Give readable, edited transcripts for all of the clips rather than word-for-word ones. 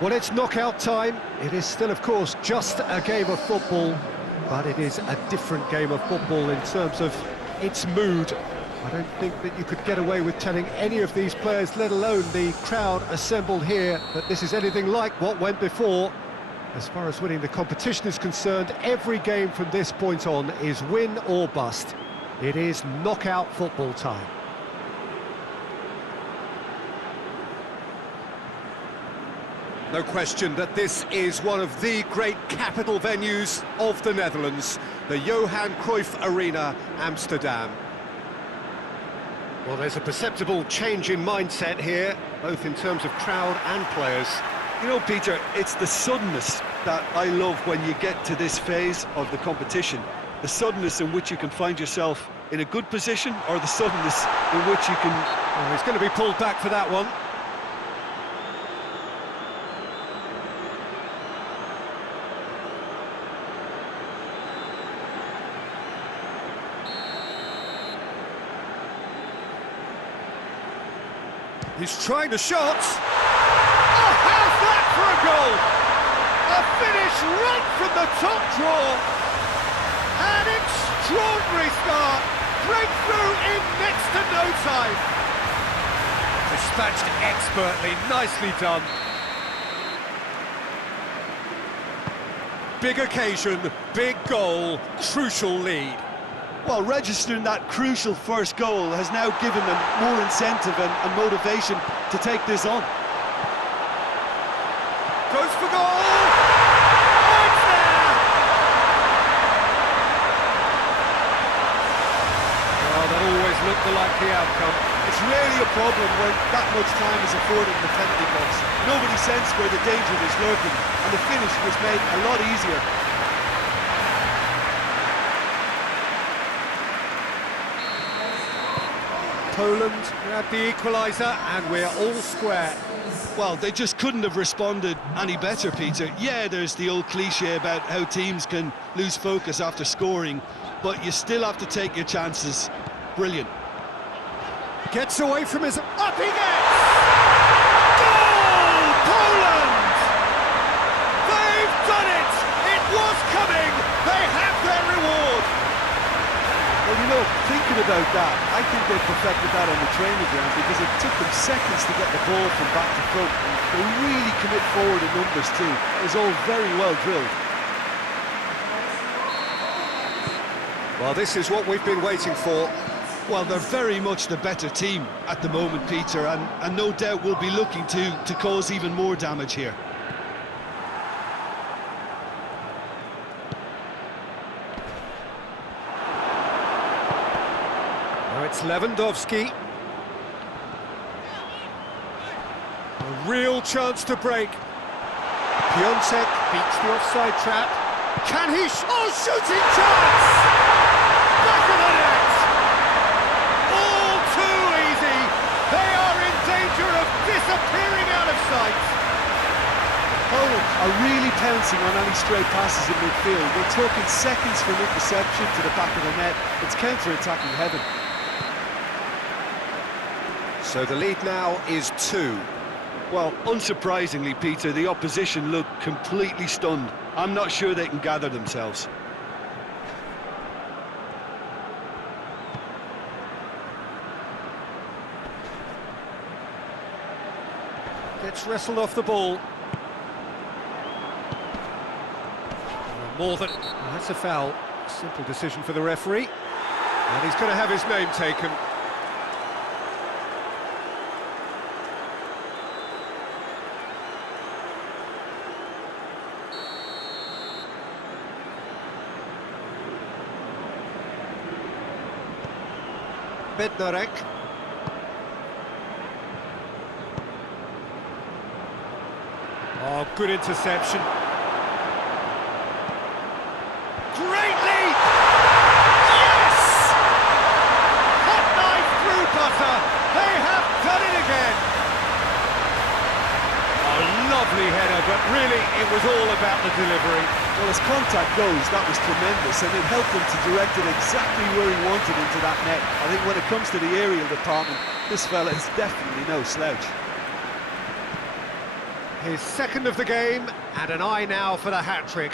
Well, it's knockout time. It is still, of course, just a game of football, but it is a different game of football in terms of its mood. I don't think that you could get away with telling any of these players, let alone the crowd assembled here, that this is anything like what went before. As far as winning the competition is concerned, every game from this point on is win or bust. It is knockout football time. No question that this is one of the great capital venues of the Netherlands, the Johan Cruyff Arena, Amsterdam. Well, there's a perceptible change in mindset here, both in terms of crowd and players. You know, Peter, it's the suddenness that I love when you get to this phase of the competition. The suddenness in which you can find yourself in a good position, or the suddenness in which you can... Oh, he's going to be pulled back for that one. He's trying the shot. Oh, how's that for a goal? A finish right from the top draw. An extraordinary start. Breakthrough in next to no time. Dispatched expertly, nicely done. Big occasion, big goal, crucial lead. Well, registering that crucial first goal has now given them more incentive and motivation to take this on. Goes for goal! Oh, it's there! Well, that always looked the likely outcome. It's rarely a problem when that much time is afforded in the penalty box. Nobody sensed where the danger was lurking, and the finish was made a lot easier. Poland grabbed the equaliser, and we're all square. Well, they just couldn't have responded any better, Peter. Yeah, there's the old cliche about how teams can lose focus after scoring, but you still have to take your chances. Brilliant. Gets away from his... Up he gets! Goal! Poland! They've done it! It was coming! They have their reward! Well, you know, thinking about that, I think they perfected that on the training ground because it took them seconds to get the ball from back to front. They really commit forward in numbers too. It was all very well drilled. Well, this is what we've been waiting for. Well, they're very much the better team at the moment, Peter, and no doubt will be looking to cause even more damage here. It's Lewandowski. A real chance to break. Piontek beats the offside trap. Can he... Oh, shooting chance! Back of the net! All too easy. They are in danger of disappearing out of sight. Poland are really pouncing on any stray passes in midfield. We're talking seconds from interception to the back of the net. It's counter-attacking heaven. So the lead now is 2. Well, unsurprisingly, Peter, the opposition look completely stunned. I'm not sure they can gather themselves. Gets wrestled off the ball. More than... Well, that's a foul. Simple decision for the referee. And he's going to have his name taken. Bednarek. Oh, good interception. Great lead! Yes! Hot knife through butter. They have done it again. A lovely header, but really it was all about the delivery. Well, as contact goes, that was tremendous, and it helped him to direct it exactly where he wanted into that net. I think when it comes to the aerial department, this fella is definitely no slouch. His second of the game, and an eye now for the hat-trick.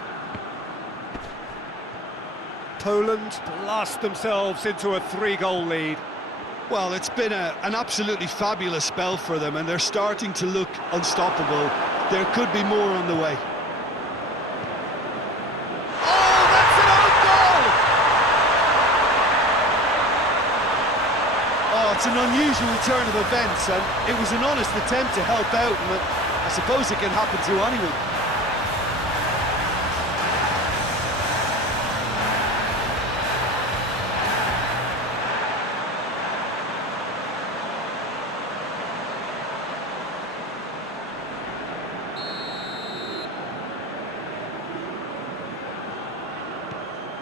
Poland blast themselves into a 3-goal lead. Well, it's been an absolutely fabulous spell for them, and they're starting to look unstoppable. There could be more on the way. Oh, that's an own goal! Oh, it's an unusual turn of events, and it was an honest attempt to help out, and I suppose it can happen to anyone.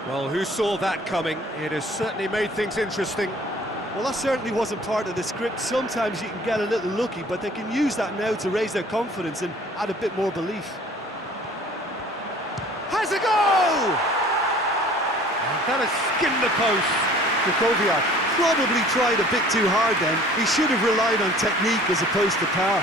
Well, who saw that coming? It has certainly made things interesting. Well, that certainly wasn't part of the script. Sometimes you can get a little lucky, but they can use that now to raise their confidence and add a bit more belief. Has a go! That has skimmed the post. Krychowiak probably tried a bit too hard then. He should have relied on technique as opposed to power.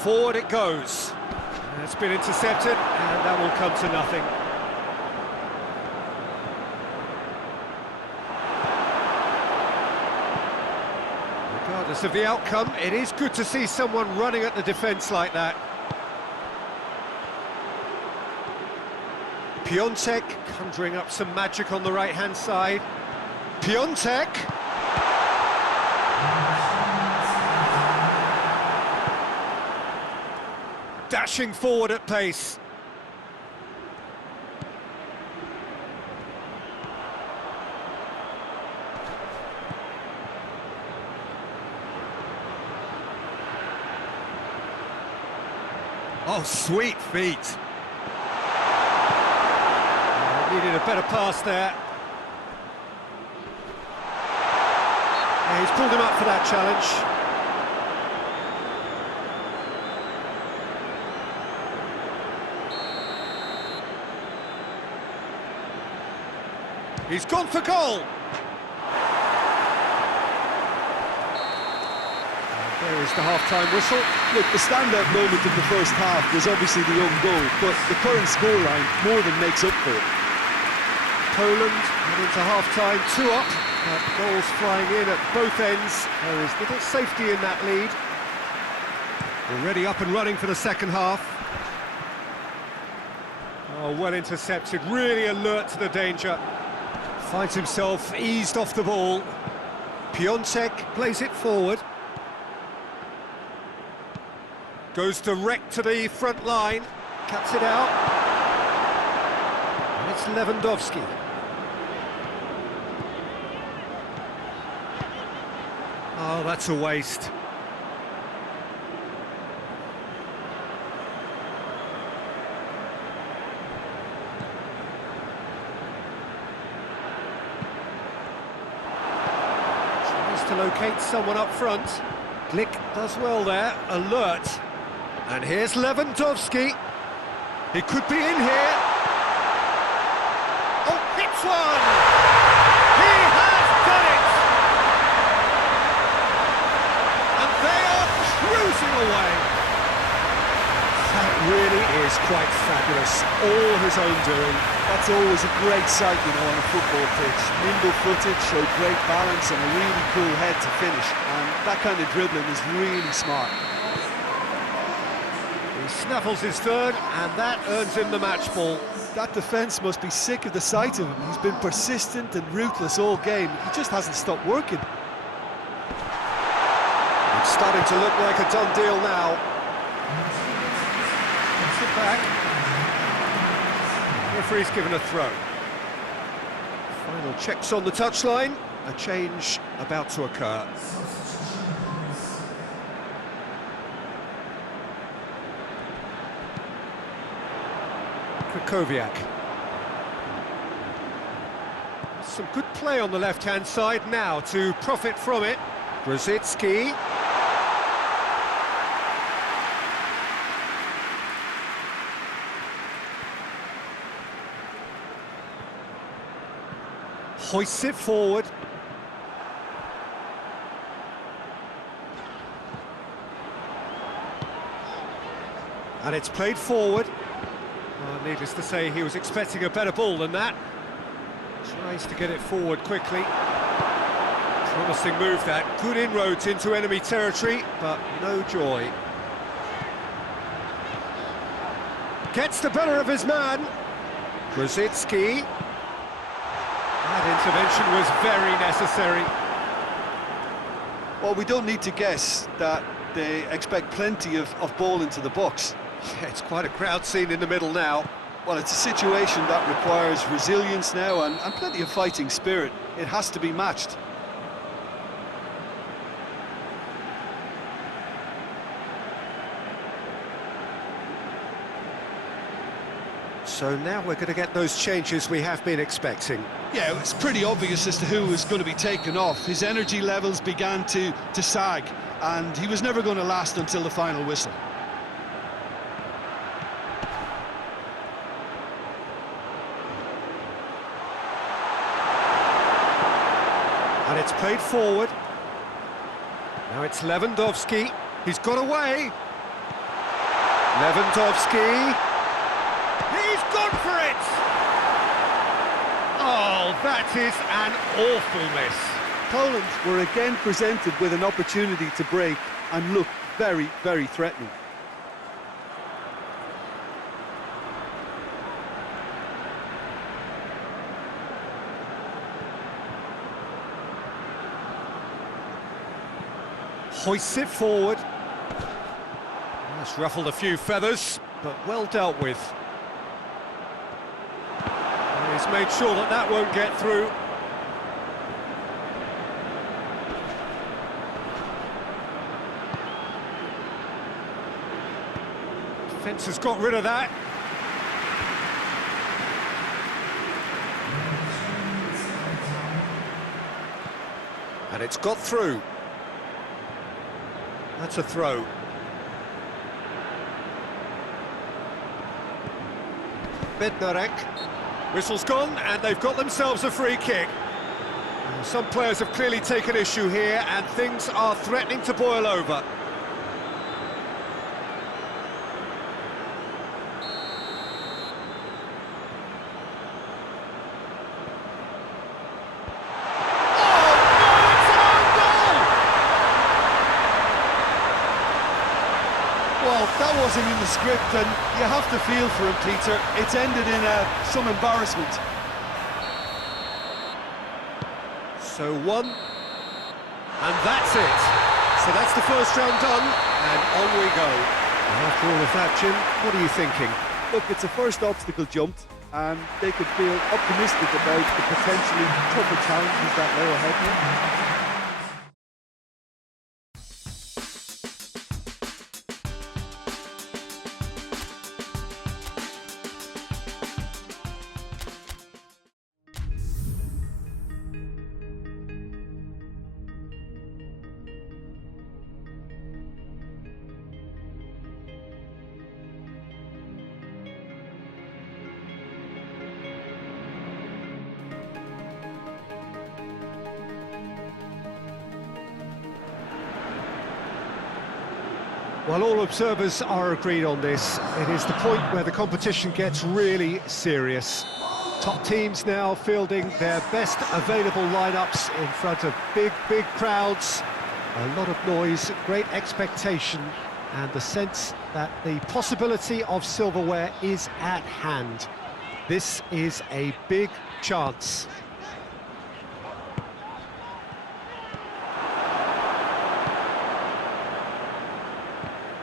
Forward it goes. It's been intercepted, and that will come to nothing. Regardless of the outcome, it is good to see someone running at the defence like that. Piontek conjuring up some magic on the right-hand side. Piontek! Dashing forward at pace. Oh, sweet feet. Needed a better pass there. Yeah, he's pulled him up for that challenge. He's gone for goal. There is the half-time whistle. Look, the standout moment of the first half was obviously the own goal, but the current scoreline more than makes up for it. Poland head into half-time, 2 up. Goals flying in at both ends. There is little safety in that lead. Already up and running for the second half. Oh, well intercepted, really alert to the danger. Finds himself eased off the ball. Piontek plays it forward. Goes direct to the front line. Cuts it out. And it's Lewandowski. Oh, that's a waste. To locate someone up front. Glick does well there, alert. And here's Lewandowski. He could be in here. Oh, hits one! He has done it! And they are cruising away. That really is quite fabulous. All his own doing. That's always a great sight, you know, on a football pitch. Nimble-footed, showed great balance and a really cool head to finish. And that kind of dribbling is really smart. He snaffles his third, and that earns him the match ball. That defence must be sick of the sight of him. He's been persistent and ruthless all game. He just hasn't stopped working. It's starting to look like a done deal now. Gets it back. Referee's given a throw. Final checks on the touchline. A change about to occur. Krychowiak. Some good play on the left-hand side now to profit from it. Grosicki. Hoists it forward. And it's played forward. Well, needless to say, he was expecting a better ball than that. Tries to get it forward quickly. Promising move that. Good inroads into enemy territory, but no joy. Gets the better of his man. Grosicki. That intervention was very necessary. Well, we don't need to guess that they expect plenty of ball into the box. Yeah, it's quite a crowd scene in the middle now. Well, it's a situation that requires resilience now and plenty of fighting spirit. It has to be matched. So now we're going to get those changes we have been expecting. Yeah, it's pretty obvious as to who was going to be taken off. His energy levels began to sag, and he was never going to last until the final whistle. And it's played forward. Now it's Lewandowski. He's got away. Lewandowski. He's gone for it! Oh, that is an awful miss. Poland were again presented with an opportunity to break and look very, very threatening. Hoists it forward. That's ruffled a few feathers, but well dealt with. And he's made sure that that won't get through. Defence has got rid of that. And it's got through. That's a throw. Bednarek. Whistle's gone, and they've got themselves a free kick. Some players have clearly taken issue here, and things are threatening to boil over. Well, that wasn't in the script, and you have to feel for him, Peter. It's ended in some embarrassment. So one, and that's it. So that's the first round done, and on we go. After all of that, Jim, what are you thinking? Look, it's a first obstacle jumped, and they could feel optimistic about the potentially tougher challenges that lay ahead here. Well, all observers are agreed on this. It is the point where the competition gets really serious. Top teams now fielding their best available lineups in front of big, big crowds. A lot of noise, great expectation, and the sense that the possibility of silverware is at hand. This is a big chance.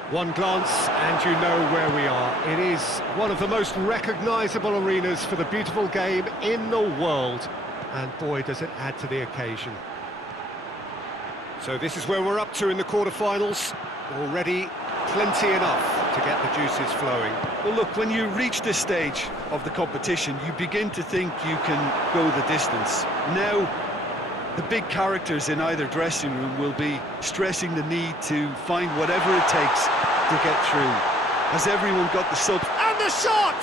One glance and you know where we are. It is one of the most recognisable arenas for the beautiful game in the world. And boy, does it add to the occasion. So this is where we're up to in the quarter-finals. Already plenty enough to get the juices flowing. Well, look, when you reach this stage of the competition, you begin to think you can go the distance. Now, the big characters in either dressing room will be stressing the need to find whatever it takes to get through. Has everyone got the subs? And the shot!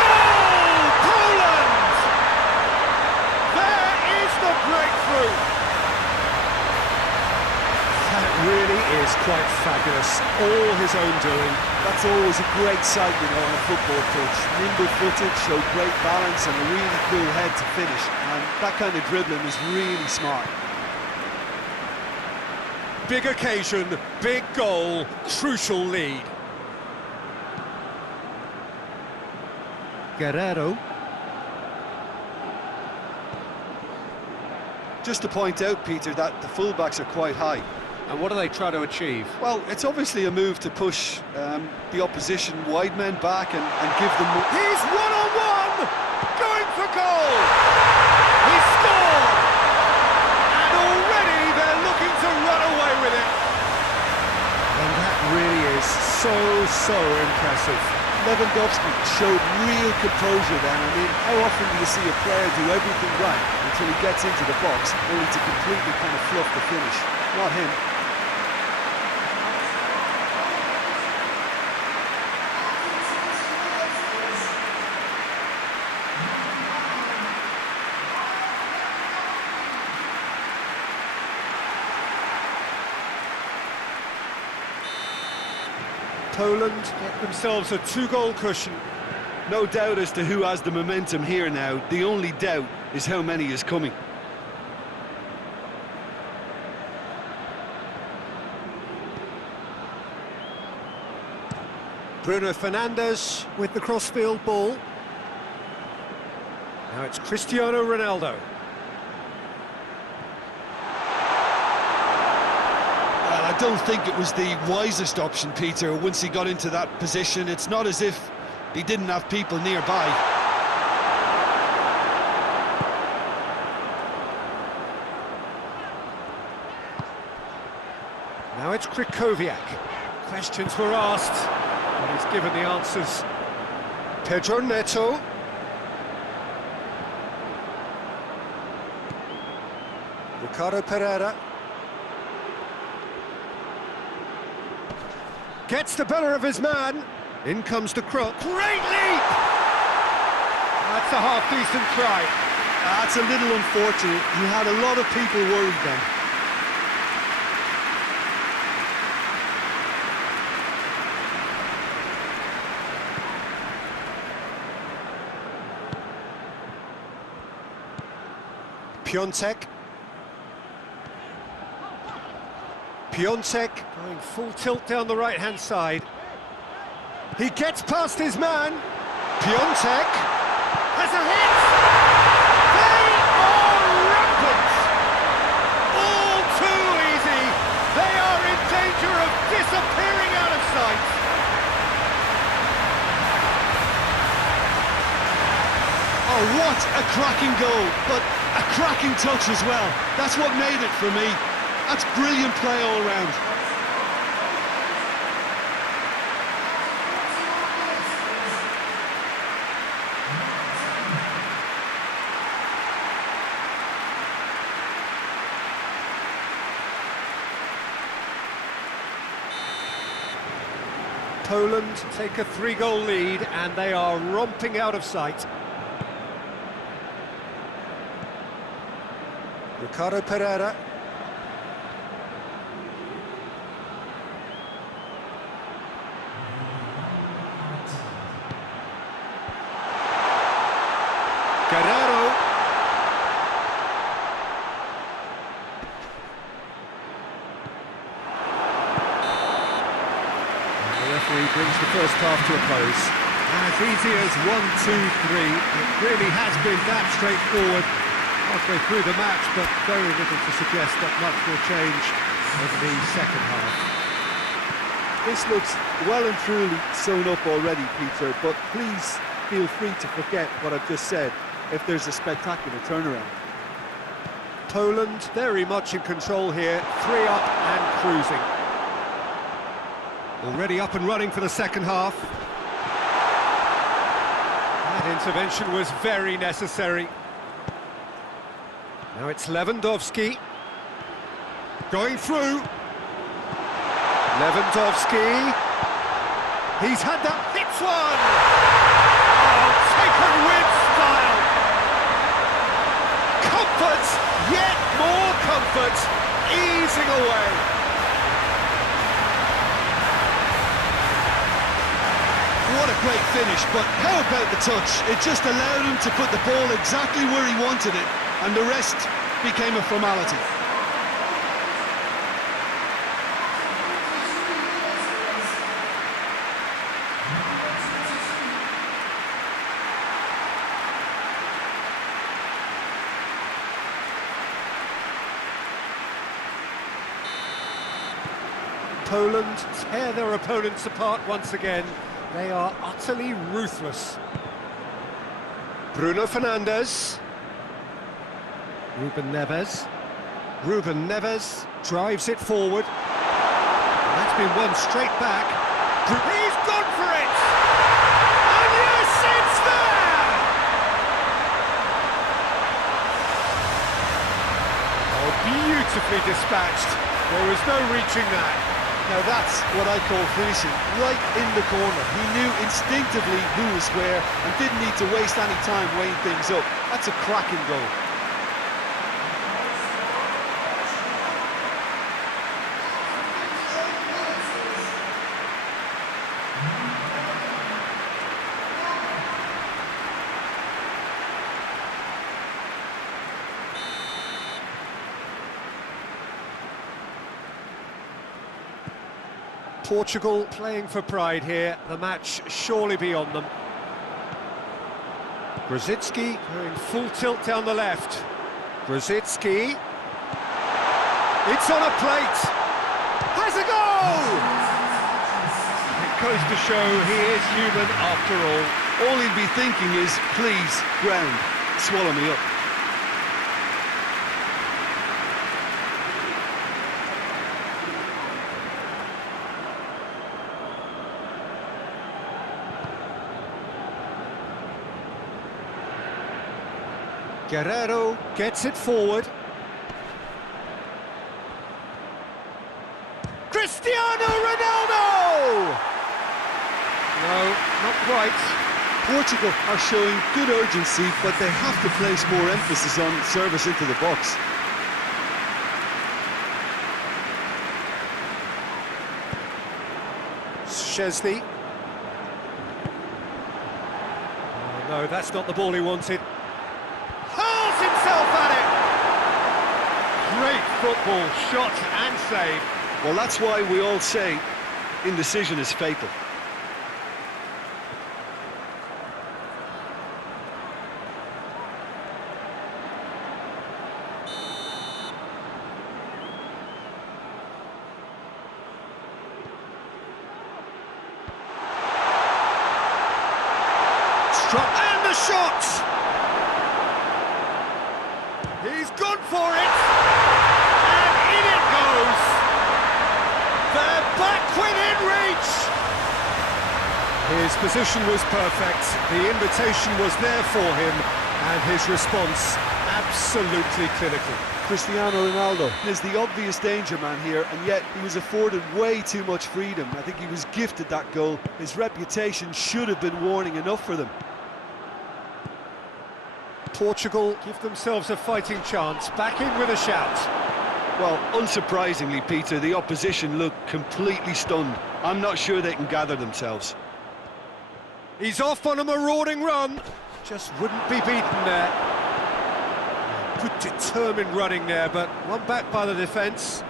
Goal! Poland! really is quite fabulous. All his own doing. That's always a great sight, you know, on a football pitch. Nimble-footed, showed great balance and a really cool head to finish. And that kind of dribbling is really smart. Big occasion, big goal, crucial lead. Guerrero. Just to point out, Peter, that the fullbacks are quite high. And what do they try to achieve? Well, it's obviously a move to push the opposition wide men back and give them... He's one-on-one! Going for goal! He scored! And already they're looking to run away with it. And that really is so impressive. Lewandowski showed real composure then. I mean, how often do you see a player do everything right until he gets into the box, only to completely kind of fluff the finish? Not him. Poland get themselves a 2-goal cushion. No doubt as to who has the momentum here now. The only doubt is how many is coming. Bruno Fernandes with the crossfield ball. Now it's Cristiano Ronaldo. I don't think it was the wisest option, Peter, once he got into that position. It's not as if he didn't have people nearby. Now it's Krychowiak. Questions were asked, but he's given the answers. Pedro Neto. Ricardo Pereira. Gets the better of his man. In comes the crook. Great leap! That's a half-decent try. That's a little unfortunate. He had a lot of people worried then. Piontek. Piontek going full tilt down the right-hand side. He gets past his man. Piontek has a hit. They are rampant. All too easy. They are in danger of disappearing out of sight. Oh, what a cracking goal, but a cracking touch as well. That's what made it for me. That's brilliant play all round. Poland take a 3-goal lead and they are romping out of sight. Ricardo Pereira. Guerrero. And the referee brings the first half to a close. As easy as 1, 2, 3. It really has been that straightforward halfway through the match, but very little to suggest that much will change over the second half. This looks well and truly sewn up already, Peter, but please feel free to forget what I've just said if there's a spectacular turnaround. Poland very much in control here, 3 up and cruising. Already up and running for the second half. That intervention was very necessary. Now it's Lewandowski. Going through. Lewandowski. He's had that. Hits one! Oh, taken with style. Comfort, yet more comfort, easing away. finish, but how about the touch? It just allowed him to put the ball exactly where he wanted it, and the rest became a formality. Poland tear their opponents apart once again. They are utterly ruthless. Bruno Fernandes. Ruben Neves. Ruben Neves drives it forward. And that's been won straight back. He's gone for it! And yes, it's there! Oh, beautifully dispatched. There was no reaching that. Now that's what I call finishing, right in the corner. He knew instinctively who was where and didn't need to waste any time weighing things up. That's a cracking goal. Portugal playing for pride here, the match surely beyond them. Grosicki going full tilt down the left. Grosicki. It's on a plate. Has a goal! It goes to show he is human after all. All he'll be thinking is, please, ground, swallow me up. Guerrero gets it forward. Cristiano Ronaldo! No, not quite. Portugal are showing good urgency, but they have to place more emphasis on service into the box. Szczesny. Oh, no, that's not the ball he wanted. Hurls himself at it! Great football, shot and save. Well, that's why we all say indecision is fatal. And the shot! He's gone for it! And in it goes! They're back within reach! His position was perfect, the invitation was there for him, and his response absolutely clinical. Cristiano Ronaldo is the obvious danger man here, and yet he was afforded way too much freedom. I think he was gifted that goal. His reputation should have been warning enough for them. Portugal give themselves a fighting chance, back in with a shout. Well, unsurprisingly, Peter, the opposition look completely stunned. I'm not sure they can gather themselves. He's off on a marauding run. Just wouldn't be beaten there. Good determined running there, but one back by the defence.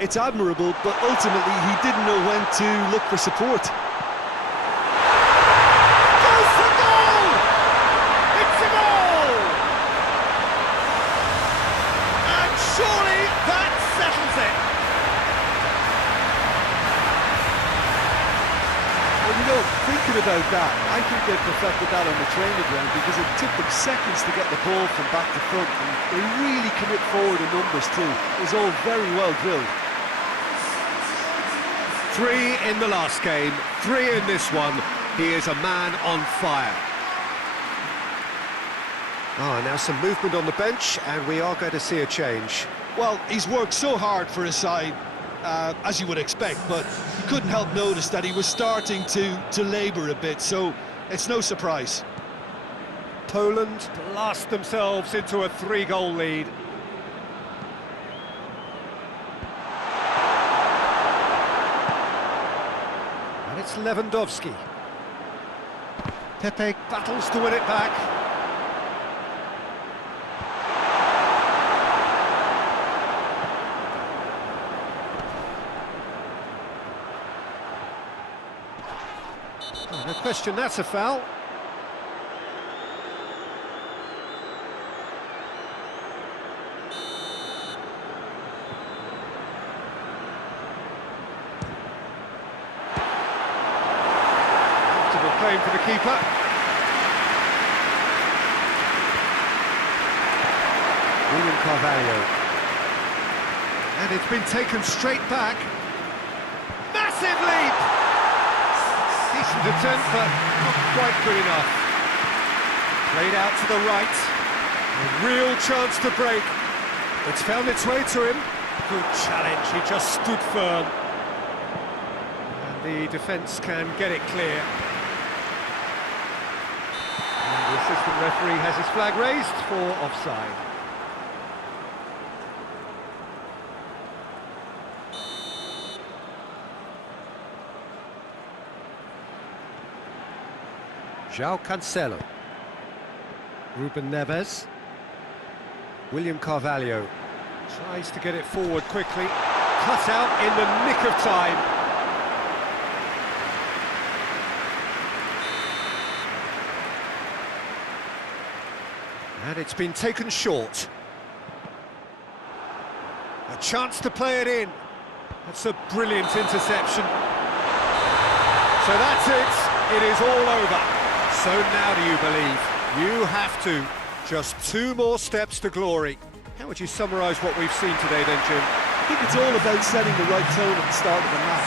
It's admirable, but ultimately he didn't know when to look for support. Goes for goal! It's a goal! And surely that settles it. Well, you know, thinking about that, I think they perfected that on the training ground because it took them seconds to get the ball from back to front, and they really commit forward in numbers too. It was all very well drilled. 3 in the last game, 3 in this one. He is a man on fire. Now some movement on the bench, and we are going to see a change. Well, he's worked so hard for his side, as you would expect, but you couldn't help notice that he was starting to labour a bit, so it's no surprise. Poland blast themselves into a 3-goal lead. And it's Lewandowski. Pepe battles to win it back. Oh, no question, that's a foul. Playing for the keeper. William Carvalho. And it's been taken straight back. Massive leap! Decent attempt, but not quite good enough. Played out to the right. A real chance to break. It's found its way to him. Good challenge, he just stood firm. And the defence can get it clear. The assistant referee has his flag raised for offside. João Cancelo. Ruben Neves. William Carvalho tries to get it forward quickly. Cut out in the nick of time. And it's been taken short. A chance to play it in. That's a brilliant interception. So that's it. It is all over. So now do you believe? You have to. Just 2 more steps to glory. How would you summarise what we've seen today then, Jim? I think it's all about setting the right tone at the start of the match.